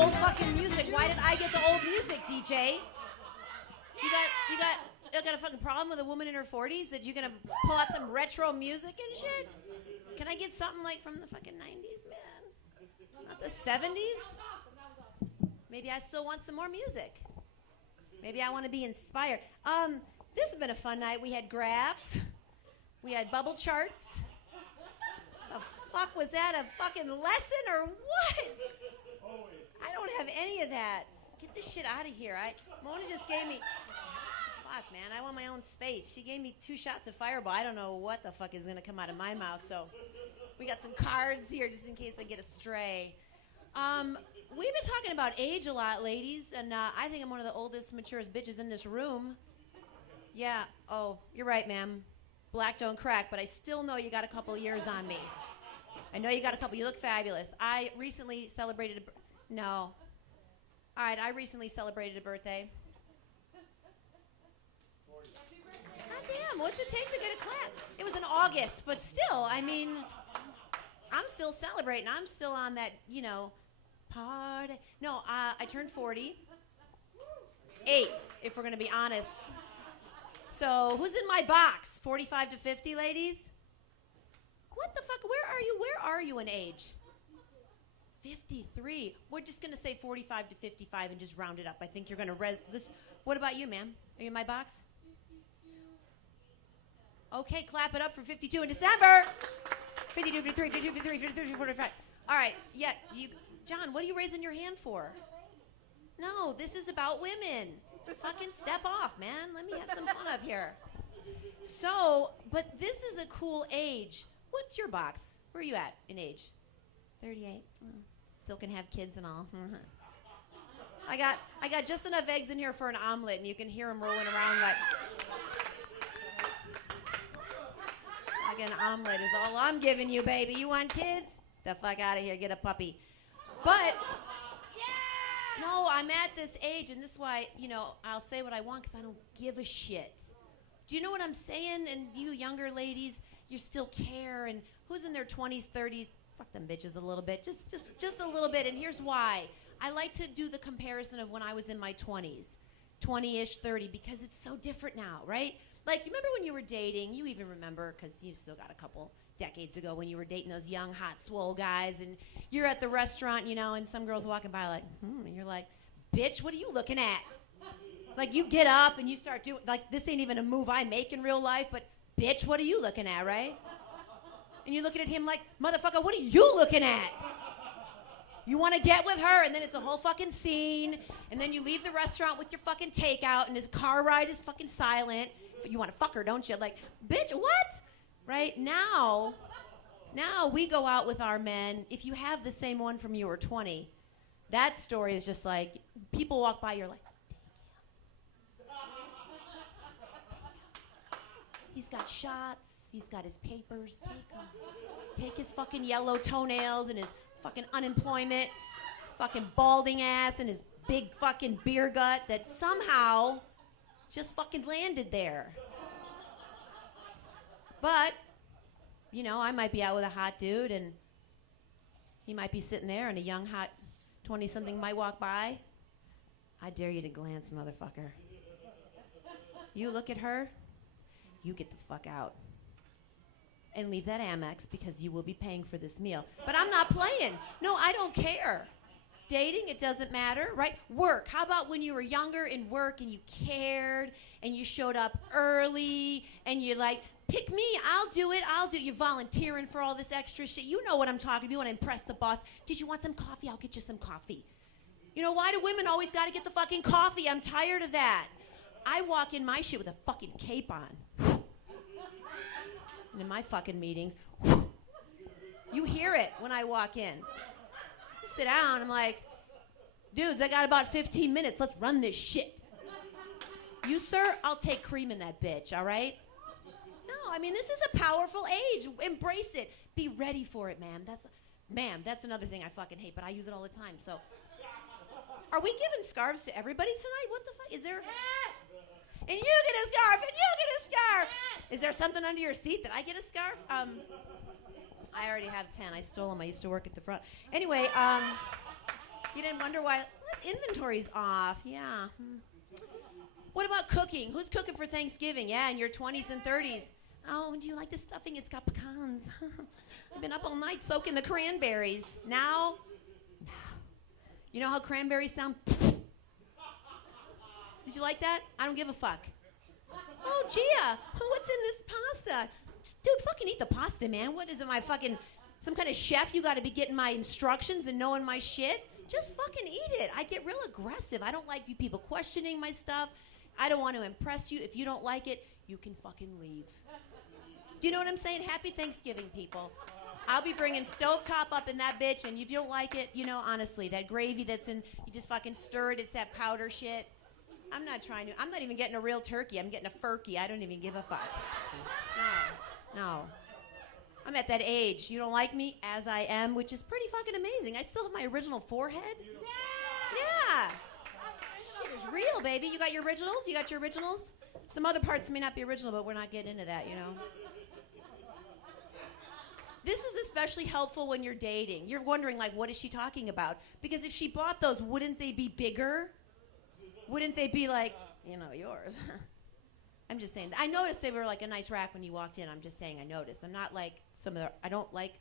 old fucking music. Why did I get the old music, DJ? You got a fucking problem with a woman in her 40s that you're gonna pull out some retro music and shit? Can I get something like from the fucking 90s, man? Not the 70s? Maybe I still want some more music. Maybe I want to be inspired. This has been a fun night. We had graphs. We had bubble charts. The fuck was that? A fucking lesson or what? I don't have any of that. Get this shit out of here. Mona just gave me... Fuck, man. I want my own space. She gave me 2 shots of Fireball. I don't know what the fuck is going to come out of my mouth, so... We got some cards here just in case they get astray. We've been talking about age a lot, ladies, and I think I'm one of the oldest, maturest bitches in this room. Yeah. Oh, you're right, ma'am. Black don't crack, but I still know you got a couple of years on me. I know you got a couple. You look fabulous. I recently celebrated no. All right, I recently celebrated a birthday. God damn, what's it take to get a clap? It was in August, but still, I mean, I'm still celebrating. I'm still on that, party. No, I turned 40. 8, if we're going to be honest. So, who's in my box? 45 to 50, ladies? What the fuck? Where are you? Where are you in age? 53. We're just going to say 45 to 55 and just round it up. I think you're going to this. What about you, ma'am? Are you in my box? Okay, clap it up for 52 in December. 52, 53, 52, 53, 53, 45. All right, yeah, John, what are you raising your hand for? No, this is about women. Fucking step off, man. Let me have some fun up here. So, but this is a cool age. What's your box? Where are you at in age? 38. Still can have kids and all. I got just enough eggs in here for an omelet, and you can hear them rolling around like an omelet is all I'm giving you, baby. You want kids? The fuck out of here. Get a puppy. But no, I'm at this age, and this is why, I'll say what I want because I don't give a shit. Do you know what I'm saying? And you younger ladies, you still care. And who's in their 20s, 30s? Fuck them bitches a little bit. Just a little bit. And here's why. I like to do the comparison of when I was in my 20s, 20-ish, 30, because it's so different now, right? Like, you remember when you were dating? You even remember, because you've still got a couple decades ago when you were dating those young, hot, swole guys, and you're at the restaurant, and some girl's walking by like, and you're like, bitch, what are you looking at? Like, you get up and you start doing, like, this ain't even a move I make in real life, but bitch, what are you looking at, right? And you're looking at him like, motherfucker, what are you looking at? You want to get with her, and then it's a whole fucking scene, and then you leave the restaurant with your fucking takeout, and his car ride is fucking silent. You want to fuck her, don't you? Like, bitch, what? Right? Now we go out with our men. If you have the same one from you were 20, that story is just like, people walk by, you're like, he's got shots, he's got his papers, take him. Take his fucking yellow toenails and his fucking unemployment, his fucking balding ass and his big fucking beer gut that somehow just fucking landed there. But, I might be out with a hot dude and he might be sitting there and a young, hot 20-something might walk by. I dare you to glance, motherfucker. You look at her, you get the fuck out. And leave that Amex because you will be paying for this meal. But I'm not playing. No, I don't care. Dating, it doesn't matter, right? Work. How about when you were younger in work and you cared and you showed up early and you're like, pick me, I'll do it. You're volunteering for all this extra shit. You know what I'm talking about. You want to impress the boss. Did you want some coffee? I'll get you some coffee. Why do women always got to get the fucking coffee? I'm tired of that. I walk in my shit with a fucking cape on. And in my fucking meetings, you hear it when I walk in. Sit down, I'm like, dudes, I got about 15 minutes. Let's run this shit. You, sir, I'll take cream in that bitch, all right? No, this is a powerful age. Embrace it. Be ready for it, ma'am. That's another thing I fucking hate, but I use it all the time. So, are we giving scarves to everybody tonight? What the fuck? Is there? Yes! And you get a scarf, and you get a scarf. Yes. Is there something under your seat that I get a scarf? I already have 10. I stole them. I used to work at the front. Anyway, You didn't wonder why this inventory's off. Yeah. What about cooking? Who's cooking for Thanksgiving? Yeah, in your 20s and 30s. Oh, do you like the stuffing? It's got pecans. I've been up all night soaking the cranberries. Now, you know how cranberries sound? Did you like that? I don't give a fuck. Oh, Gia, what's in this pasta? Dude, fucking eat the pasta, man. What is it, my fucking, some kind of chef? You gotta be getting my instructions and knowing my shit? Just fucking eat it. I get real aggressive. I don't like you people questioning my stuff. I don't want to impress you. If you don't like it, you can fucking leave. You know what I'm saying? Happy Thanksgiving, people. I'll be bringing stovetop up in that bitch, and if you don't like it, you know, honestly, that gravy that's in, you just fucking stir it. It's that powder shit. I'm not even getting a real turkey. I'm getting a furkey. I don't even give a fuck. No. I'm at that age. You don't like me as I am, which is pretty fucking amazing. I still have my original forehead. Yeah. Shit is real, baby. You got your originals? You got your originals? Some other parts may not be original, but we're not getting into that, you know? This is especially helpful when you're dating. You're wondering, like, what is she talking about? Because if she bought those, wouldn't they be bigger? Wouldn't they be like, you know, yours? I'm just saying. I noticed they were like a nice rack when you walked in. I'm just saying I noticed. I'm not like some of the, I don't like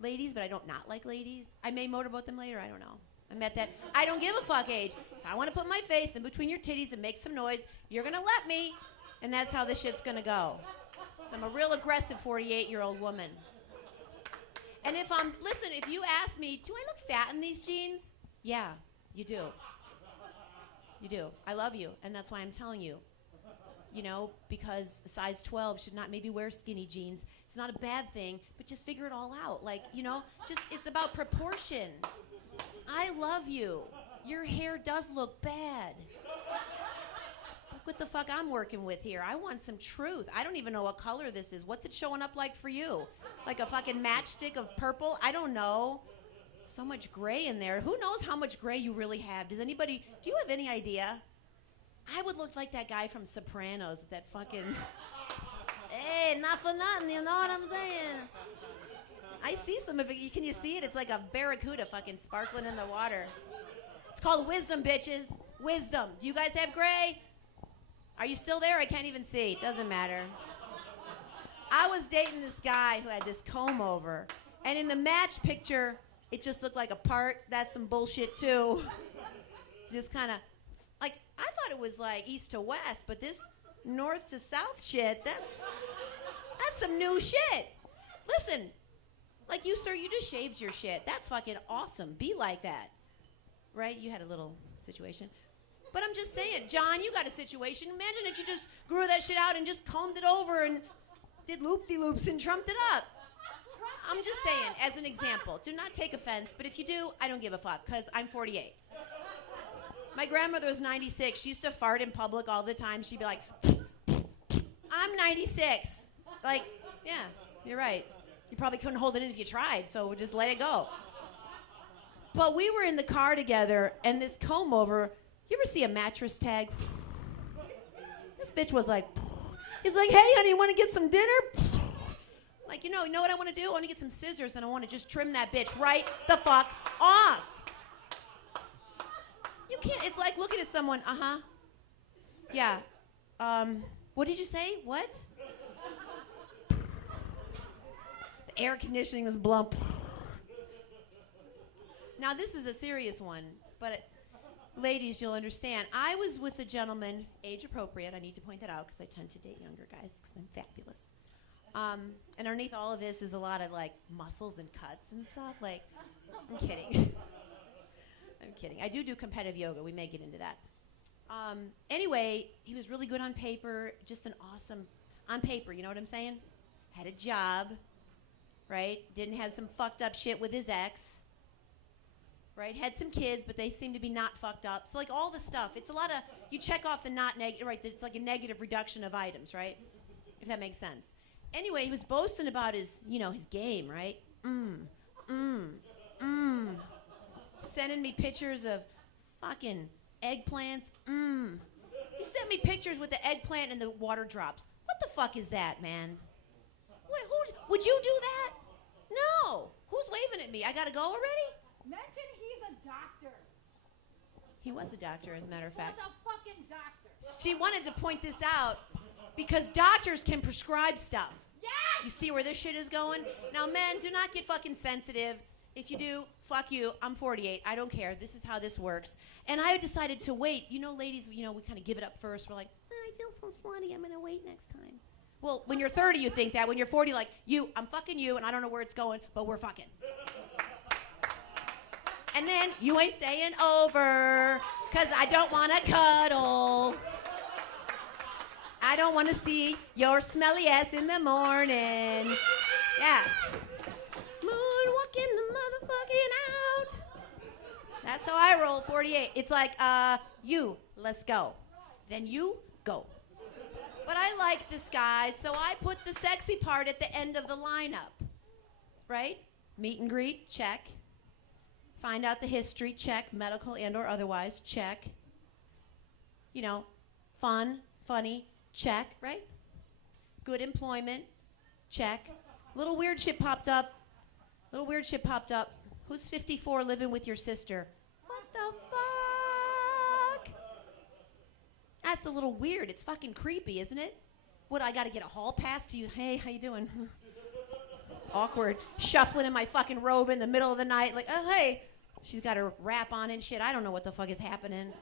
ladies, but I don't not like ladies. I may motorboat them later. I don't know. I'm at that, I don't give a fuck age. If I want to put my face in between your titties and make some noise, you're going to let me. And that's how this shit's going to go. So I'm a real aggressive 48-year-old woman. And listen, if you ask me, do I look fat in these jeans? Yeah, you do. You do. I love you, and that's why I'm telling you. You know, because a size 12 should not maybe wear skinny jeans. It's not a bad thing, but just figure it all out. Like, you know, just it's about proportion. I love you. Your hair does look bad. Look what the fuck I'm working with here. I want some truth. I don't even know what color this is. What's it showing up like for you? Like a fucking matchstick of purple? I don't know. So much gray in there. Who knows how much gray you really have? Do you have any idea? I would look like that guy from Sopranos with that fucking, hey, not for nothing, you know what I'm saying? I see some of it. Can you see it? It's like a barracuda fucking sparkling in the water. It's called wisdom, bitches. Wisdom. Do you guys have gray? Are you still there? I can't even see. It doesn't matter. I was dating this guy who had this comb over, and in the match picture, it just looked like a part. That's some bullshit, too. Just kind of, like, I thought it was, like, east to west, but this north to south shit, that's some new shit. Listen, like you, sir, you just shaved your shit. That's fucking awesome. Be like that. Right? You had a little situation. But I'm just saying, John, you got a situation. Imagine if you just grew that shit out and just combed it over and did loop-de-loops and trumped it up. I'm just saying, as an example. Do not take offense, but if you do, I don't give a fuck, because I'm 48. My grandmother was 96. She used to fart in public all the time. She'd be like, I'm 96. Like, yeah, you're right. You probably couldn't hold it in if you tried, so just let it go. But we were in the car together, and this comb over, you ever see a mattress tag? This bitch was like, he's like, hey, honey, you want to get some dinner? Like, you know what I want to do? I want to get some scissors, and I want to just trim that bitch right the fuck off. You can't, it's like looking at someone, yeah, what did you say? What? The air conditioning is blowing. Now, this is a serious one, but ladies, you'll understand. I was with a gentleman, age appropriate. I need to point that out because I tend to date younger guys because I'm fabulous. And underneath all of this is a lot of, like, muscles and cuts and stuff. Like, I'm kidding. I'm kidding. I do competitive yoga. We may get into that. Anyway, he was really good on paper, just an awesome, on paper, you know what I'm saying? Had a job, right? Didn't have some fucked up shit with his ex, right? Had some kids, but they seem to be not fucked up. So, like, all the stuff, it's a lot of, you check off the not negative, right? It's like a negative reduction of items, right? If that makes sense. Anyway, he was boasting about his, you know, his game, right? Sending me pictures of fucking eggplants. He sent me pictures with the eggplant and the water drops. What the fuck is that, man? Would you do that? No. Who's waving at me? I gotta go already? Mention he's a doctor. He was a doctor, as a matter of fact. He was a fucking doctor. She wanted to point this out because doctors can prescribe stuff. Yes! You see where this shit is going? Now, men, do not get fucking sensitive. If you do, fuck you. I'm 48. I don't care. This is how this works. And I decided to wait. You know, ladies, we kind of give it up first. We're like, I feel so slutty. I'm going to wait next time. Well, when you're 30, you think that. When you're 40, like, I'm fucking you, and I don't know where it's going, but we're fucking. And then you ain't staying over because I don't want to cuddle. I don't want to see your smelly ass in the morning. Yeah. Moonwalking the motherfucking out. That's how I roll, 48. It's like, you, let's go. Then you, go. But I like this guy, so I put the sexy part at the end of the lineup. Right? Meet and greet, check. Find out the history, check. Medical and or otherwise, check. You know, fun, funny, check, right? Good employment, check. Little weird shit popped up. Who's 54 living with your sister? What the fuck? That's a little weird. It's fucking creepy, isn't it? What, I gotta get a hall pass to you? Hey, how you doing? Awkward. Shuffling in my fucking robe in the middle of the night. Like, oh, hey. She's got her wrap on and shit. I don't know what the fuck is happening.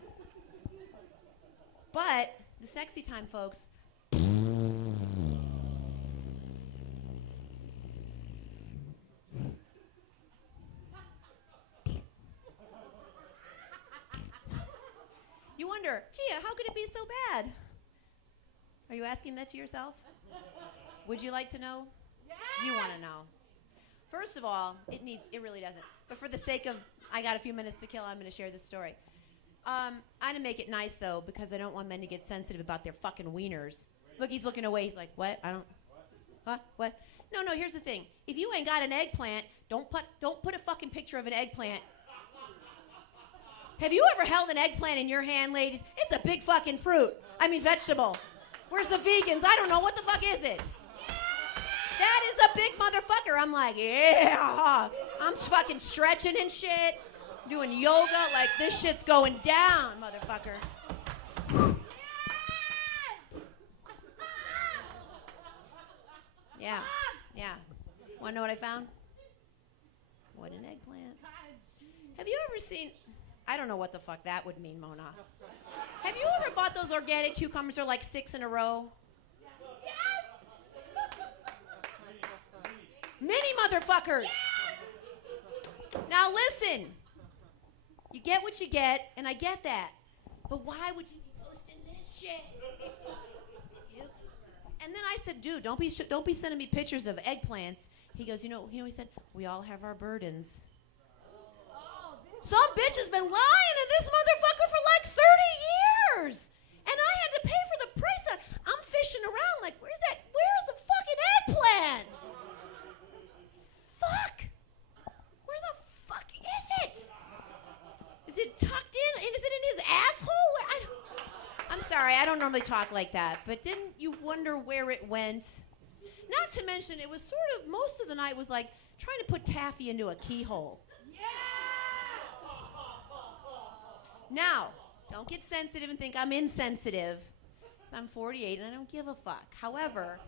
But the sexy time, folks. You wonder, Gia, how could it be so bad? Are you asking that to yourself? Would you like to know? Yes! You want to know. First of all, it really doesn't. But for the sake of, I got a few minutes to kill, I'm going to share this story. I'm going to make it nice, though, because I don't want men to get sensitive about their fucking wieners. Look, he's looking away. He's like, what? I don't, what? No, here's the thing. If you ain't got an eggplant, don't put a fucking picture of an eggplant. Have you ever held an eggplant in your hand, ladies? It's a big fucking fruit. I mean, vegetable. Where's the vegans? I don't know. What the fuck is it? That is a big motherfucker. I'm like, yeah. I'm fucking stretching and shit. Doing yoga. Like, this shit's going down, motherfucker. Yeah. Want to know what I found? What an eggplant. Have you ever seen... I don't know what the fuck that would mean, Mona. Have you ever bought those organic cucumbers? They're like 6 in a row. Mini motherfuckers. Now listen. You get what you get, and I get that. But why would you be posting this shit? And then I said, dude, don't be sending me pictures of eggplants. He goes, you know, he said, we all have our burdens. Some bitch has been lying to this motherfucker for like 30 years. And I had to pay for the price of, I'm fishing around like, where's the fucking eggplant? Fuck. Where the fuck is it? Is it tucked in? Is it in his asshole? I'm sorry, I don't normally talk like that. But didn't you wonder where it went? Not to mention, it was sort of, most of the night was like trying to put taffy into a keyhole. Now, don't get sensitive and think I'm insensitive. Because I'm 48 and I don't give a fuck. However,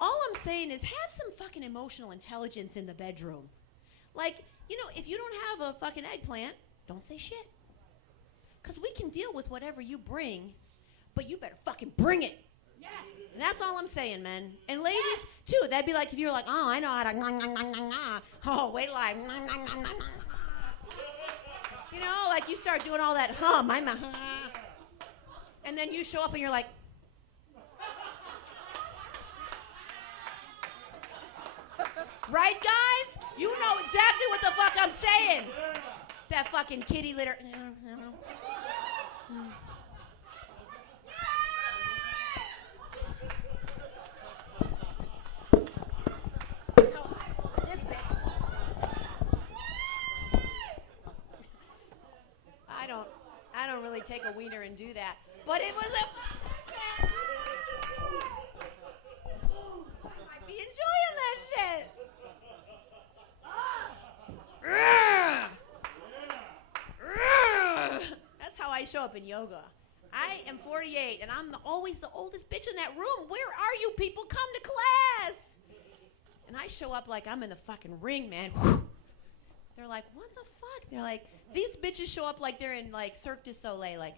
all I'm saying is have some fucking emotional intelligence in the bedroom. Like, you know, if you don't have a fucking eggplant, don't say shit. Because we can deal with whatever you bring, but you better fucking bring it. Yes. And that's all I'm saying, man. And ladies, too, that'd be like if you were like, oh, I know how to, oh, wait till I, you know, like you start doing all that hum, and then you show up and you're like, right, guys? You know exactly what the fuck I'm saying. That fucking kitty litter. I don't really take a wiener and do that. But it was a... I might be enjoying that shit. I show up in yoga. I am 48, and I'm always the oldest bitch in that room. Where are you people? Come to class. And I show up like I'm in the fucking ring, man. They're like, what the fuck? They're like, these bitches show up like they're in like Cirque du Soleil, like.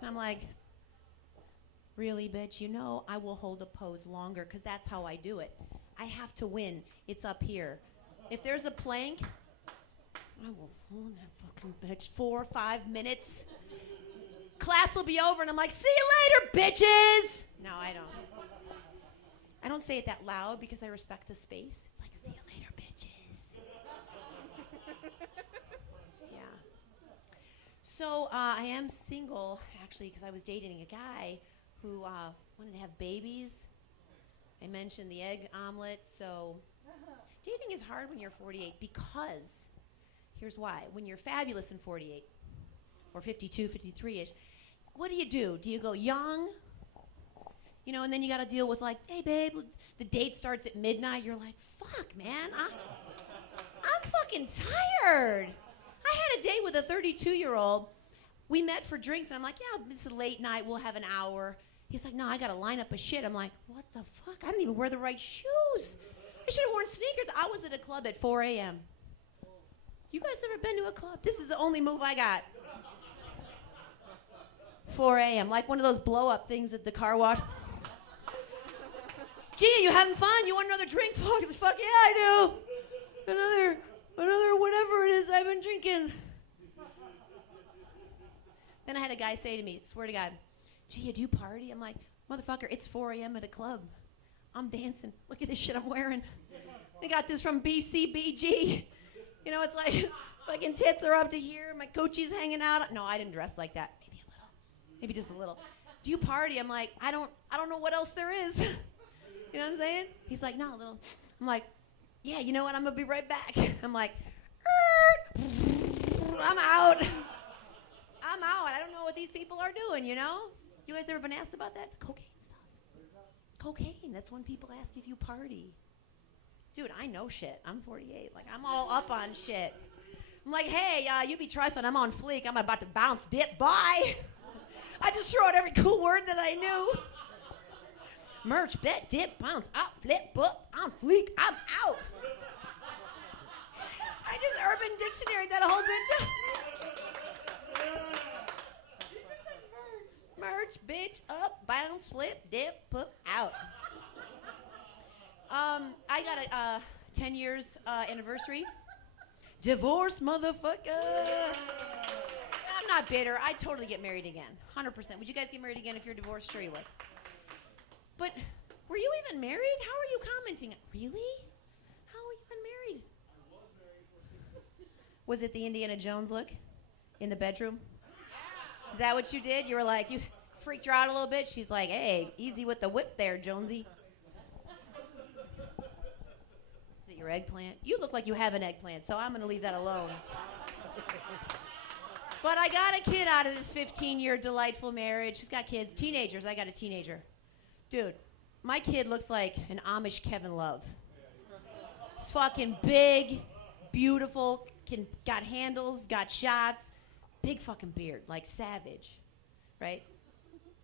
And I'm like, really, bitch? You know I will hold a pose longer because that's how I do it. I have to win. It's up here. If there's a plank, I will hold that fucking bitch 4 or 5 minutes. Class will be over, and I'm like, see you later, bitches! No, I don't. I don't say it that loud because I respect the space. It's like, see you later, bitches. Yeah. So I am single, actually, because I was dating a guy who wanted to have babies. I mentioned the egg omelet. So dating is hard when you're 48 because, here's why. When you're fabulous in 48, or 52, 53-ish, what do? Do you go young? You know, and then you got to deal with like, hey, babe, the date starts at midnight. You're like, fuck, man, I'm fucking tired. I had a date with a 32-year-old. We met for drinks, and I'm like, yeah, it's a late night. We'll have an hour. He's like, no, I got to line up a shit. I'm like, what the fuck? I didn't even wear the right shoes. I should have worn sneakers. I was at a club at 4 a.m. You guys ever been to a club? This is the only move I got. 4 a.m., like one of those blow-up things at the car wash. Gee, you having fun? You want another drink? Fuck yeah, I do. Another whatever it is I've been drinking. Then I had a guy say to me, swear to God, gee, do you party? I'm like, motherfucker, it's 4 a.m. at a club. I'm dancing. Look at this shit I'm wearing. They got this from BCBG. You know, it's like, fucking tits are up to here. My Gucci's hanging out. No, I didn't dress like that. Maybe a little. Maybe just a little. Do you party? I'm like, I don't know what else there is. You know what I'm saying? He's like, no, little. I'm like, yeah, you know what? I'm going to be right back. I'm like, I'm out. I'm out. I don't know what these people are doing, you know? You guys ever been asked about that? Cocaine stuff. Cocaine. That's when people ask if you party. Dude, I know shit. I'm 48. Like, I'm all up on shit. I'm like, hey, you be trifling. I'm on fleek. I'm about to bounce, dip, bye. I just threw out every cool word that I knew. Merch, bet, dip, bounce, out, flip, book, on fleek, I'm out. I just Urban Dictionary that whole bitch up. Merch, bitch, up, bounce, flip, dip, book, out. I got a 10 years anniversary. Divorce, motherfucker. I'm not bitter. I'd totally get married again. 100%. Would you guys get married again if you're divorced? Sure you would. But were you even married? How are you commenting? Really? How are you even married? I was married for 6 years. Was it the Indiana Jones look in the bedroom? Is that what you did? You were like, you freaked her out a little bit? She's like, hey, easy with the whip there, Jonesy. Is it your eggplant? You look like you have an eggplant, so I'm going to leave that alone. But I got a kid out of this 15-year delightful marriage. Who's got kids? Teenagers. I got a teenager. Dude, my kid looks like an Amish Kevin Love. He's fucking big, beautiful, got handles, got shots, big fucking beard, like savage, right?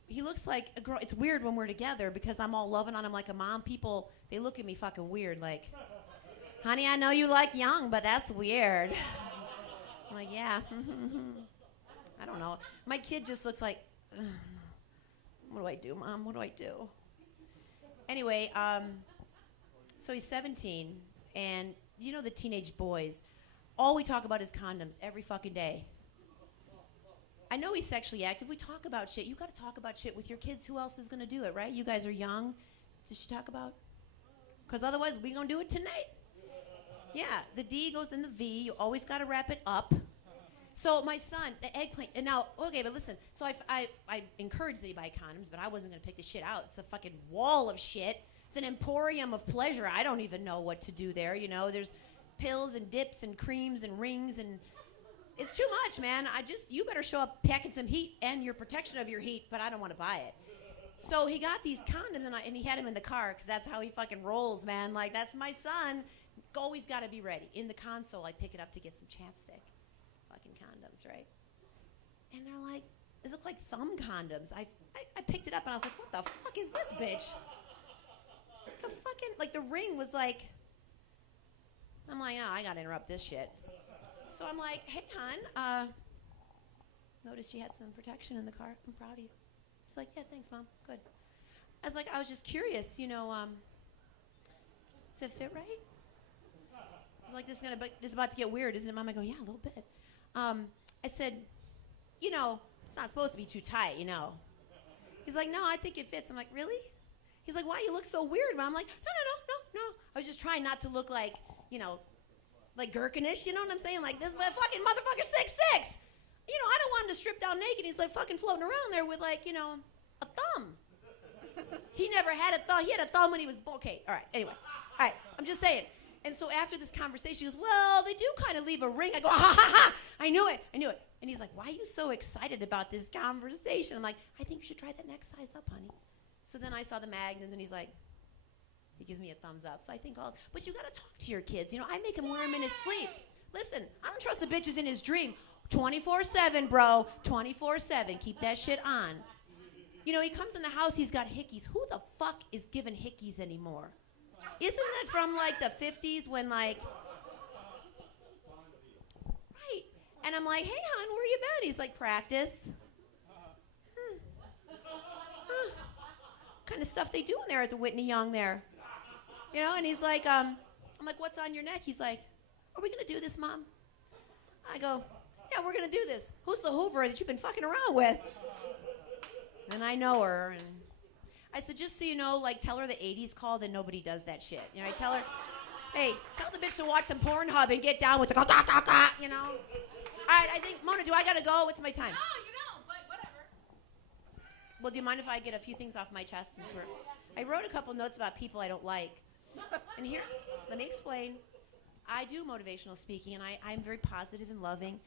He looks like a girl. It's weird when we're together because I'm all loving on him like a mom. People, they look at me fucking weird, like, honey, I know you like young, but that's weird. I'm like, yeah. I don't know. My kid just looks like, what do I do, Mom? What do I do? Anyway, so he's 17, and you know the teenage boys, all we talk about is condoms every fucking day. I know he's sexually active. We talk about shit. You got to talk about shit with your kids. Who else is going to do it, right? You guys are young. Did she talk about? Because otherwise, we going to do it tonight. Yeah, the D goes in the V. You always got to wrap it up. So my son, the eggplant, and now, okay, but listen, so I encouraged that he buy condoms, but I wasn't going to pick the shit out. It's a fucking wall of shit. It's an emporium of pleasure. I don't even know what to do there, you know. There's pills and dips and creams and rings, and it's too much, man. You better show up packing some heat and your protection of your heat, but I don't want to buy it. So he got these condoms, and he had them in the car, because that's how he fucking rolls, man. Like, that's my son. always got to be ready. In the console, I pick it up to get some chapstick. Fucking condoms, right? And they're like, they look like thumb condoms. I picked it up and I was like, what the fuck is this bitch? The fucking, like the ring was like, I'm like, oh, I gotta interrupt this shit. So I'm like, hey, hon, noticed you had some protection in the car. I'm proud of you. He's like, yeah, thanks, Mom. Good. I was like, I was just curious, you know, does it fit right? I was like, this is about to get weird, isn't it, Mom? I go, yeah, a little bit. I said, you know, it's not supposed to be too tight, you know. He's like, no, I think it fits. I'm like, really? He's like, why you look so weird, Mom? I'm like, no. I was just trying not to look like, you know, like gherkinish, you know what I'm saying? Like this fucking motherfucker 6'6". You know, I don't want him to strip down naked. He's like fucking floating around there with like, you know, a thumb. He never had a thumb. He had a thumb when he was born. Okay, all right, anyway. All right, I'm just saying. And so after this conversation, he goes, well, they do kind of leave a ring. I go, ha. I knew it. And he's like, why are you so excited about this conversation? I'm like, I think you should try that next size up, honey. So then I saw the magnet, and then he's like, he gives me a thumbs up. So I think, but you got to talk to your kids. You know, I make him wear them in his sleep. Listen, I don't trust the bitches in his dream. 24/7, bro. 24/7. Keep that shit on. You know, he comes in the house, he's got hickeys. Who the fuck is giving hickeys anymore? Isn't that from like the 50s when like, right. And I'm like, hey, hon, where you been? He's like, practice. What kind of stuff they doing there at the Whitney Young there? You know, and he's like, I'm like, what's on your neck? He's like, are we going to do this, Mom? I go, yeah, we're going to do this. Who's the Hoover that you've been fucking around with? And I know her, and I said, just so you know, like, tell her the 80s called and nobody does that shit. You know, I tell her, hey, tell the bitch to watch some Pornhub and get down with the ga, you know? All right, I think, Mona, do I got to go? What's my time? No, you don't, but whatever. Well, do you mind if I get a few things off my chest? Since I wrote a couple notes about people I don't like. And here, let me explain. I do motivational speaking, and I'm very positive and loving.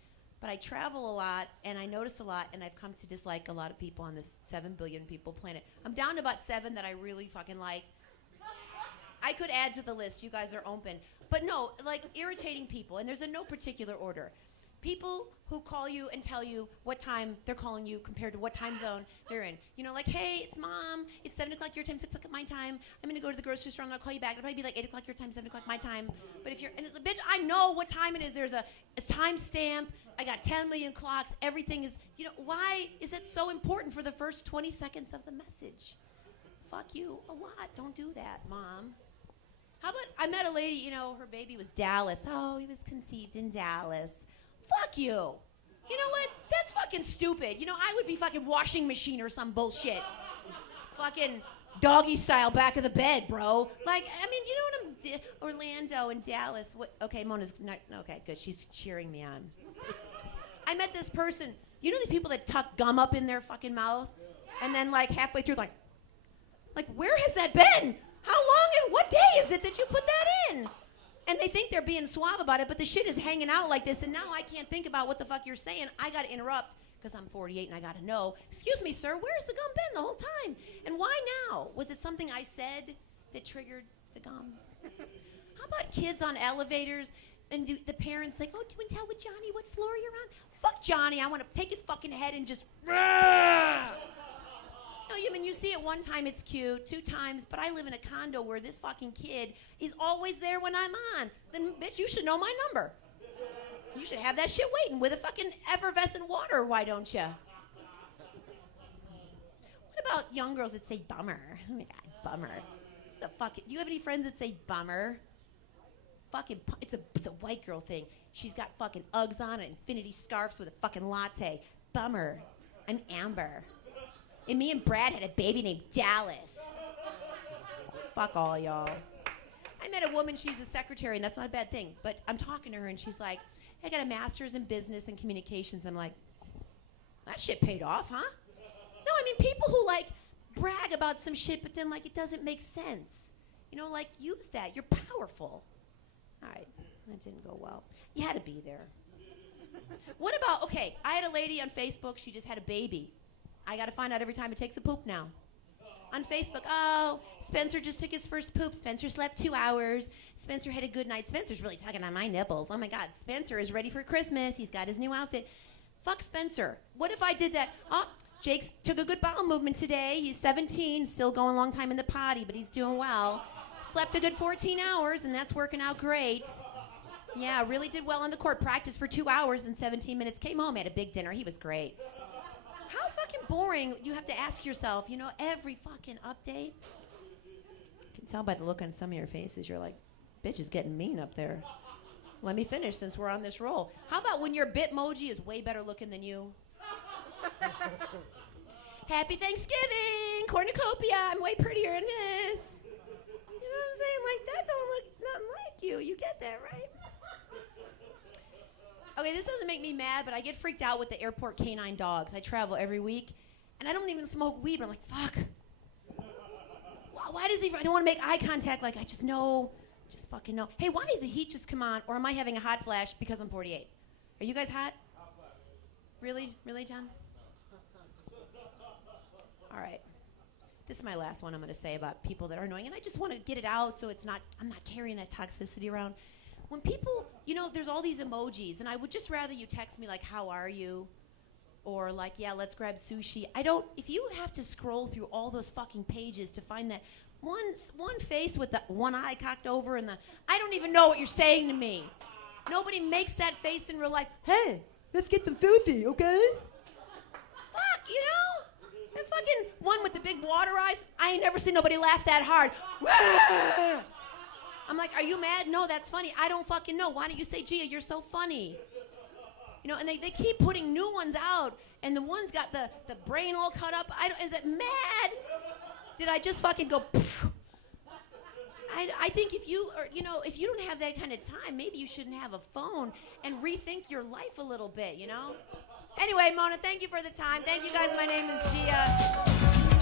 But I travel a lot, and I notice a lot, and I've come to dislike a lot of people on this 7 billion people planet. I'm down to about 7 that I really fucking like. I could add to the list. You guys are open. But no, like irritating people, and there's in no particular order. People who call you and tell you what time they're calling you compared to what time zone they're in. You know, like, hey, it's Mom. It's 7 o'clock your time, 6 o'clock my time. I'm going to go to the grocery store, and I'll call you back. It'll probably be like 8 o'clock your time, 7 o'clock my time. But if you're, and it's a bitch, I know what time it is. There's a time stamp. I got 10 million clocks. Everything is, you know, why is it so important for the first 20 seconds of the message? Fuck you a lot. Don't do that, Mom. How about, I met a lady, you know, her baby was Dallas. Oh, he was conceived in Dallas. Fuck you. You know what? That's fucking stupid. You know, I would be fucking washing machine or some bullshit. Fucking doggy style back of the bed, bro. Like, I mean, you know what Orlando and Dallas. What? Okay, Mona's not, okay, good. She's cheering me on. I met this person. You know these people that tuck gum up in their fucking mouth? And then like halfway through, like where has that been? How long and what day is it that you put that in? And they think they're being suave about it, but the shit is hanging out like this, and now I can't think about what the fuck you're saying. I gotta interrupt, because I'm 48 and I gotta know. Excuse me, sir, where's the gum been the whole time? And why now? Was it something I said that triggered the gum? How about kids on elevators, and the parents like, oh, do you tell with Johnny what floor you're on? Fuck Johnny, I wanna take his fucking head and just, no, I mean, you see it one time, it's cute, 2 times, but I live in a condo where this fucking kid is always there when I'm on. Then, bitch, you should know my number. You should have that shit waiting with a fucking effervescent water, why don't you? What about young girls that say bummer? Oh my God, bummer. The fuck? Do you have any friends that say bummer? Fucking, it's a white girl thing. She's got fucking Uggs on and infinity scarves with a fucking latte. Bummer. I'm Amber. And me and Brad had a baby named Dallas. Fuck all y'all. I met a woman, she's a secretary, and that's not a bad thing, but I'm talking to her, and she's like, I got a master's in business and communications. I'm like, that shit paid off, huh? No, I mean, people who, like, brag about some shit, but then, like, it doesn't make sense. You know, like, use that. You're powerful. All right, that didn't go well. You had to be there. What about, okay, I had a lady on Facebook, she just had a baby. I got to find out every time it takes a poop now. On Facebook, oh, Spencer just took his first poop. Spencer slept 2 hours. Spencer had a good night. Spencer's really tugging on my nipples. Oh my God, Spencer is ready for Christmas. He's got his new outfit. Fuck Spencer. What if I did that? Oh, Jake's took a good bowel movement today. He's 17, still going a long time in the potty, but he's doing well. Slept a good 14 hours, and that's working out great. Yeah, really did well on the court. Practiced for 2 hours and 17 minutes. Came home, had a big dinner. He was great. How fucking boring you have to ask yourself, you know, every fucking update. You can tell by the look on some of your faces, you're like, bitch is getting mean up there. Let me finish since we're on this roll. How about when your Bitmoji is way better looking than you? Happy Thanksgiving, cornucopia, I'm way prettier in this. You know what I'm saying? Like, that don't look nothing like you. You get that, right? Okay, this doesn't make me mad, but I get freaked out with the airport canine dogs. I travel every week, and I don't even smoke weed, but I'm like, fuck. Why does he, I don't want to make eye contact, like, I just know, just fucking know. Hey, why does the heat just come on, or am I having a hot flash because I'm 48? Are you guys hot? Really? Really, John? All right. This is my last one I'm going to say about people that are annoying, and I just want to get it out so it's not, I'm not carrying that toxicity around. When people, you know, there's all these emojis, and I would just rather you text me like, how are you? Or like, yeah, let's grab sushi. If you have to scroll through all those fucking pages to find that one face with the one eye cocked over and I don't even know what you're saying to me. Nobody makes that face in real life. Hey, let's get some sushi, okay? Fuck, you know? That fucking one with the big water eyes, I ain't never seen nobody laugh that hard. I'm like, are you mad? No, that's funny. I don't fucking know. Why don't you say, Gia, you're so funny? You know, and they keep putting new ones out, and the one's got the brain all cut up. Is it mad? Did I just fucking go, poof? I think if you don't have that kind of time, maybe you shouldn't have a phone and rethink your life a little bit, you know? Anyway, Mona, thank you for the time. Thank you guys. My name is Gia.